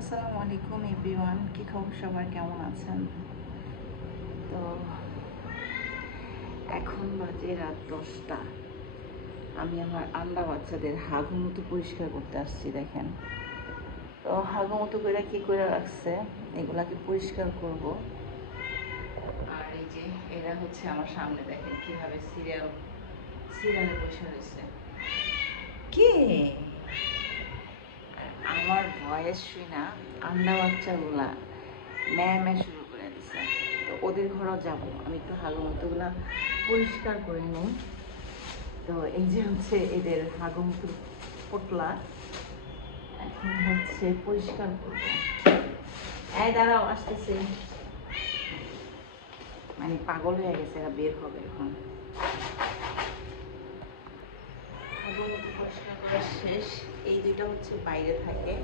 আসসালামু আলাইকুম এভরিওয়ান, কি খবর সবার, কেমন আছেন? তো এখন বাজে রাত 10টা। আমি আমার আন্ডা বাচ্চাদের হাগুমুতো পরিষ্কার করতে আসছি। দেখেন তো হাগুমুতো করে কি করে রাখছে, এগুলাকে পরিষ্কার করব। আর এই যে এরা হচ্ছে আমার সামনে, দেখেন কিভাবে সিরিয়ালে বসে রয়েছে। কে আমার ভয়েস শুই না আন্ডা বাচ্চাগুলা ম্যামে শুরু করে দিছে। তো ওদের ঘরেও যাব, আমি একটু হাগুমুতোগুলা পরিষ্কার করে নিই। তো এই যে হচ্ছে এদের হাগুমুতোর পোটলা এখন হচ্ছে পরিষ্কার করবো। এই দাঁড়াও, আসতেছে। মানে পাগল হয়ে গেছে, এরা বের হবে এখন। হাগুমুতো পরিষ্কার করা শেষ। এই দুইটা হচ্ছে বাইরে থাকে,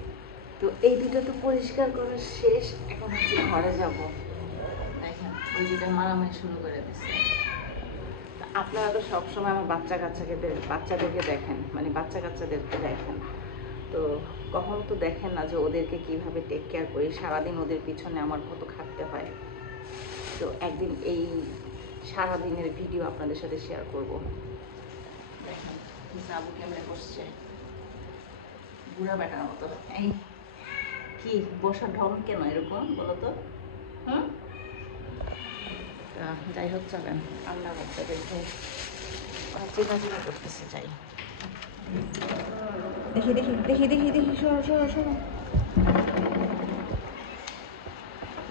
তো এই দুইটা তো পরিষ্কার করা শেষ। এখন হচ্ছে ঘরে যাব। দেখেন ওই দুইটা মারামারি শুরু করে দিচ্ছে। আপনারা তো সবসময় আমার বাচ্চাদেরকে দেখেন, মানে বাচ্চা কাচ্চাদেরকে দেখেন, তো কখনো তো দেখেন না যে ওদেরকে কিভাবে টেক কেয়ার করি। সারাদিন ওদের পিছনে আমার কত খাটতে হয়। তো একদিন এই সারাদিনের ভিডিও আপনাদের সাথে শেয়ার করব। দেখেন জাবু কেমনে করছে, বুড়া বেটার মতো। এই কি বসার ঢং কেন এরকম বলো তো? হুম, যাই হোক, চলেন আল্লাহ বাচ্চাদেরকে চেনাচেনা করতেছে। চাই দেখি দেখি দেখি দেখি দেখি, সরো সরো সরো।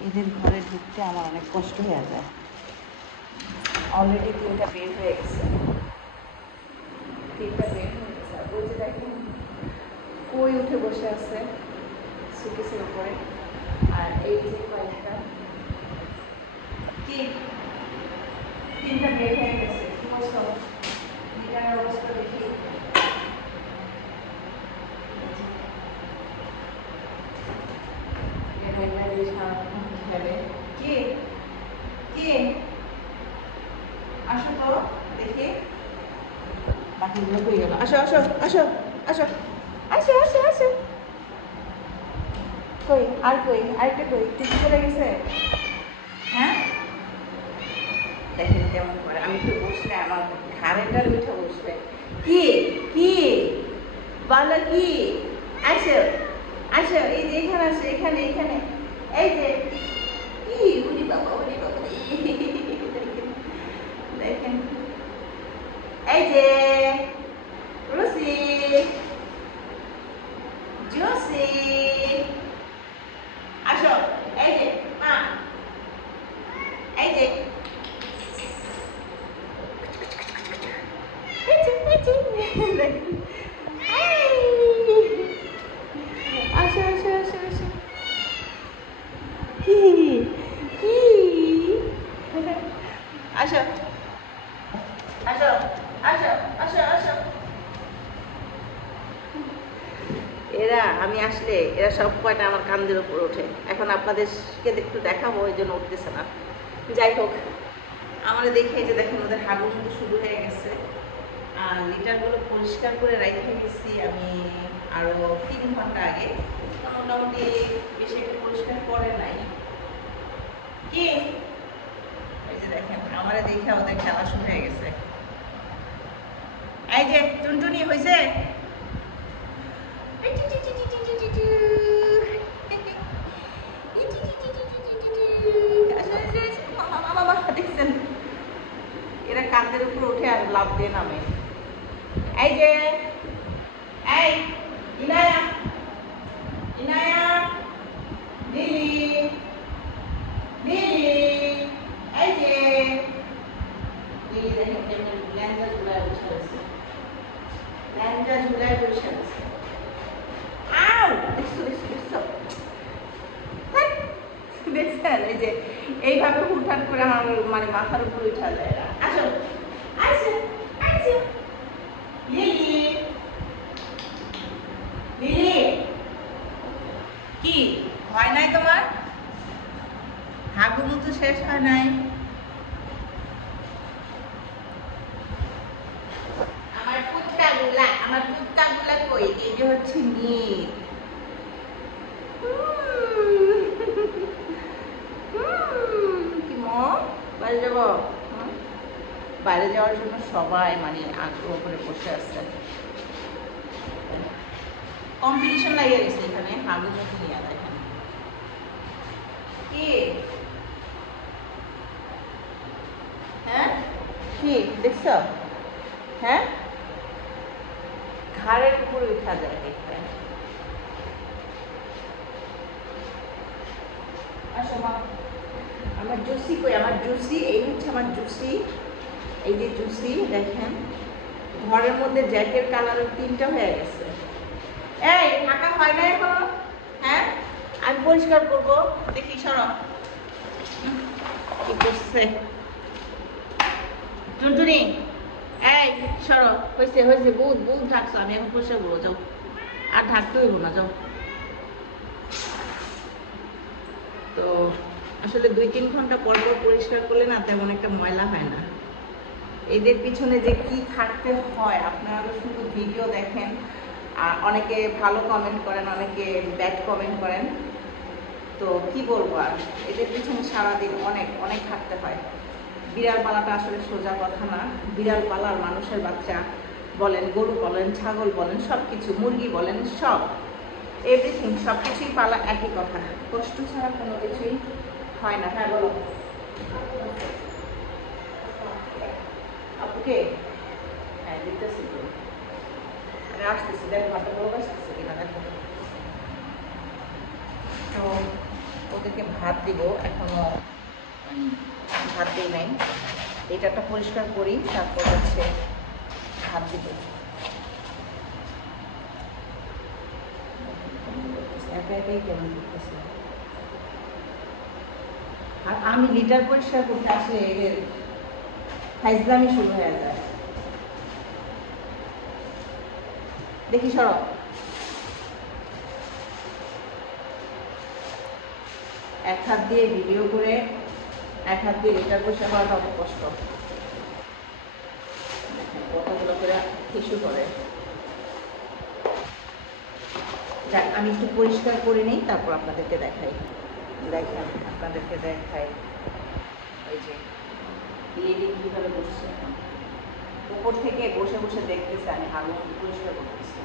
এদের ঘরে ঢুকতে আমার অনেক কষ্ট হয়ে যায়। অলরেডি তিনটা বের হয়ে গেছে, ওই যে দেখেন কই উঠে বসে আছে সুকেসের উপরে। আর এই যে কয়েকটা কি তিনটা বের হয়ে গেছে। কি অবস্থা, এটার অবস্থা দেখি। কি কি আসো তো দেখি, বাকিগুলো হয়ে গেল। আসো আসো আসো আসো আসো আসো আসো। কই আর কই আরেকটা কই, কিছু করে গেছে? হ্যাঁ, দেখেন কেমন করে। আমি একটু বসলে আমার ঘাড়েটার উঠে বসবে। কি কি বলো কি? আসো আসো, এই যে এখানে আসো, এখানে এখানে। এই যে কি, উনি বাবা উনি বাবা। দেখেন এই যে রুসি জোসি, আসো। এই যে মা, এই যে আসো আসো আসো আসো। কি কি আসো আসো আসো আসো আসো। আমি আসলে এরা সব কয়টা আমার কান্দের উপর ওঠে। এখন আপনাদেরকে একটু দেখাবো, ওই জন্য উঠতেছে না। যাই হোক, আমার দেখে যে দেখেন ওদের হাগুর মতো শুরু হয়ে গেছে। আর লিটারগুলো পরিষ্কার করে রেখে গেছি আমি আরো 3 ঘন্টা আগে। মোটামুটি বেশি একটু পরিষ্কার করে নাই। কি এই যে দেখেন আমার দেখে ওদের খেলা শুরু হয়ে গেছে। এই যে টুনটুনি হয়েছে। দেখছেন এরা কাঁধের উপর উঠে আর লাভ দিয়ে নামে। এই যে এই ইনায়া ইনায়া লিলি লিলি, এই যে লিলি দেখেন কেমন ল্যাংচা ঝুলায় বসে আছে, ল্যাংচা ঝুলায় বসে আছে। আউ দেখছো দেখছো দেখছো, দেখছেন এই যে এইভাবে হুটহাট করে আমার মানে মাথার উপর উঠা যায়। আসো আসো আসো লিলি লিলি। কি হয় নাই তোমার? হাগুমুতো শেষ হয় নাই? আমার কুত্তাগুলা কই? এই যে হচ্ছে নীল। বাইরে যাব, বাইরে যাওয়ার জন্য সবাই মানে আগ্রহ করে বসে আছে। কম্পিটিশন লাগিয়ে গেছে এখানে হাগু মুখে নিয়ে দেখেন কি, হ্যাঁ কি দেখছ, হ্যাঁ ঘাড়ের উপরে উঠা যায় দেখতে। আসো মা, আমার জুসি কই, আমার জুসি, এই হচ্ছে আমার জুসি, এই যে জুসি দেখেন ঘরের মধ্যে জ্যাকের কালারের 3টা হয়ে গেছে। এই ঢাকা হয় না এখন, হ্যাঁ আমি পরিষ্কার করব, দেখি সরো কি করছে টুনটুনি, এই সরো, হয়েছে হয়েছে বহুত বহুত ঢাকছো, আমি এখন পরিষ্কার করবো, যাও আর ঢাকতে হইব না, যাও। তো আসলে 2-3 ঘন্টা পর পর পরিষ্কার করলে না তেমন একটা ময়লা হয় না। এদের পিছনে যে কি খাটতে হয় আপনারা শুধু ভিডিও দেখেন, অনেকে ভালো কমেন্ট করেন, অনেকে ব্যাড কমেন্ট করেন, তো কি বলবো আর, এদের পিছনে সারাদিন অনেক অনেক খাটতে হয়। বিড়াল পালাটা আসলে সোজা কথা না, বিড়াল পালার মানুষের বাচ্চা বলেন, গরু বলেন, ছাগল বলেন, সব কিছু, মুরগি বলেন, সব এভরিথিং সব কিছুই পালা একই কথা, কষ্ট ছাড়া কোনো কিছুই হয় না। হ্যাঁ বলো আপুকে, হ্যাঁ দিতেছি তো, আমি আসতেছি, দেখো ভাতটা বড় আসতেছে কিনা দেখো। তো ওদেরকে ভাত দিব, এখনো ভাত দিই নাই, এটাটা পরিষ্কার করি তারপর হচ্ছে ভাত দিব। একা একাই কেমন করতেছে, আর আমি লিটার পরিষ্কার করতে আসলে এদের ফাইজলামি শুরু হয়ে যায়। দেখি সরো, এক হাত দিয়ে ভিডিও করে এক হাত দিয়ে লিটার পরিষ্কার করাটা অত কষ্ট, কতগুলো করে টিস্যু করে। যাক আমি একটু পরিষ্কার করে নিই তারপর আপনাদেরকে দেখাই, দেখেন আপনাদেরকে দেখাই ওই যে লিডিং কীভাবে বসছে, উপর থেকে বসে বসে দেখতেছে আমি আলু পরিষ্কার করতেছি।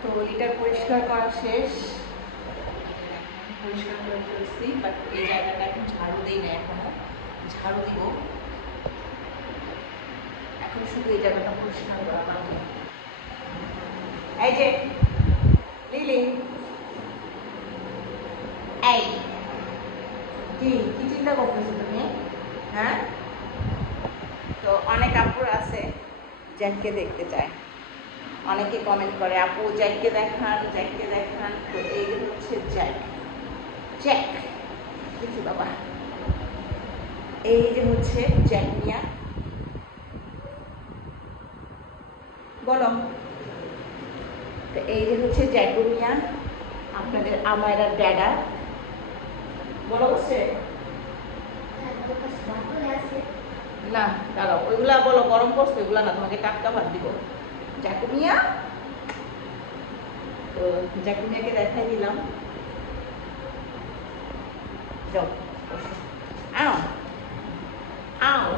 তো লিটার পরিষ্কার করা শেষ, পরিষ্কার করে ফেলছি, বাট এই জায়গাটা এখন ঝাড়ু দিই না, এখনো ঝাড়ু দিব, এখন শুধু এই জায়গাটা পরিষ্কার করা বাকি। এই যে লিলি, এই কি কি চিন্তা করতেছো তুমি, হ্যাঁ? তো অনেক আপুর আছে জ্যাককে দেখতে চায়, অনেকে কমেন্ট করে আপু জ্যাককে দেখান, জ্যাককে দেখান। তো এই হচ্ছে জ্যাক, জ্যাক দেখি বাবা, এই যে হচ্ছে জ্যাক মিয়া, বলো। তো এই যে হচ্ছে জ্যাকু মিয়া, আপনাদের আমার ড্যাডা, বলো হচ্ছে না, দাঁড়াও ওইগুলা বলো, গরম করছে ওইগুলা না, তোমাকে টাটকা ভাত দিব। জ্যাকু মিয়া, তো জ্যাকু মিয়াকে দেখাই দিলাম, যাও আও আও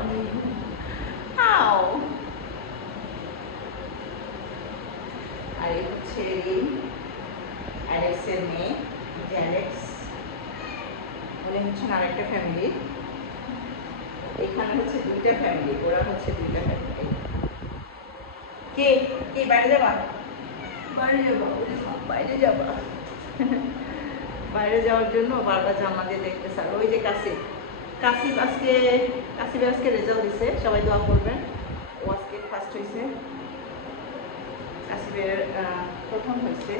আও। আর এই হচ্ছে রিম, অ্যালেক্সের মেয়ে, অ্যালেক্স উনি হচ্ছেন আরেকটা ফ্যামিলি, এখানে হচ্ছে 2টা ফ্যামিলি, ওরা হচ্ছে 2টা ফ্যামিলি। কে কে বাইরে যাবা, বাইরে যাবো, বাইরে যাবা বাইরে যাওয়ার জন্য বারবার জামা দিয়ে দেখতেছে। আর ওই যে কাশিফ, কাশিফ আজকে রেজাল্ট দিছে, সবাই দোয়া করবেন, ও আজকে ফার্স্ট হয়েছে, কাশিফের প্রথম হয়েছে।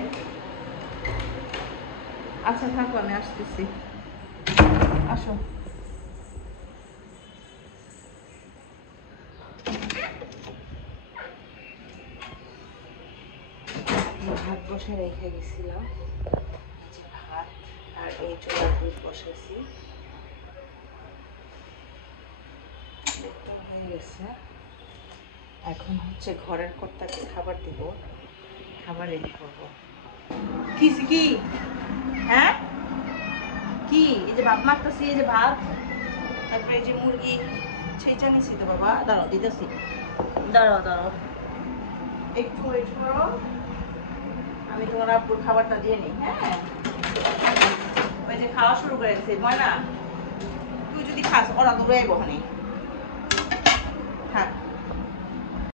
আচ্ছা থাকো আমি আসতেছি, আসো। ভাত বসে রেখে গেছিলাম, যে ভাত আর এই চোলার দুধ বসাইছি, হয়ে গেছে। এখন হচ্ছে ঘরের কর্তাকে খাবার দিব, খাবার রেডি করবো। কি কি হ্যাঁ কি এই যে ভাত মারতেছি, এই যে ভাত, তারপরে এই যে মুরগি ছেঁচা নিছি তো বাবা, দাঁড়াও দিতেছি, দাঁড়াও দাঁড়াও একটু ওয়েট করো, আমি তোমার আব্বুর খাবারটা দিয়ে নিই। হ্যাঁ ওই যে খাওয়া শুরু করেছে ময়না, তুই যদি খাস ওরা দূরে বহনে